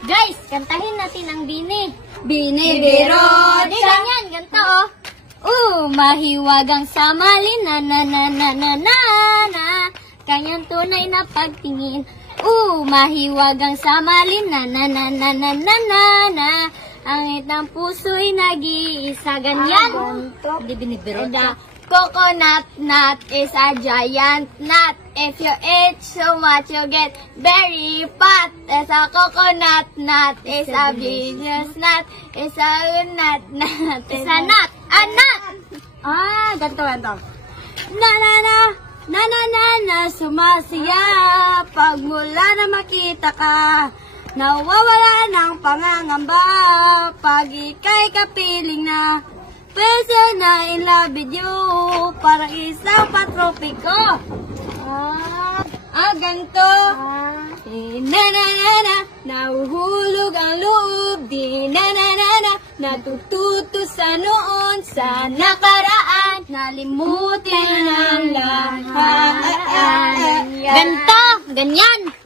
Guys, kantahin natin ang Bini. Binibiro Di ganyan, ganito oh. Mahiwagang samalin na na na na na na na. Kanyang tunay na pagtingin. Mahiwagang samalin na na na na na na na na. Ang itang puso'y nag-iisa. Ganyan. Hindi binibiro. The coconut nut is a giant nut. If you eat so much, you get very fat. As a coconut nut is a business nut. Is a nut nut. Is a nut. A nut. Ganito. Na na na. Na na na na. Sumasaya. Pagmula na makita ka. Nawawala ng pangangamba. Pag ika'y kapiling na. Person na in love with you. Parang isang patropiko. Ganito. Na na na na. Nahuhulog ang loob. Di na na na na. Natututo sa noon. Sa nakaraan. Nalimutin ang lahat. Ganito. Ganyan.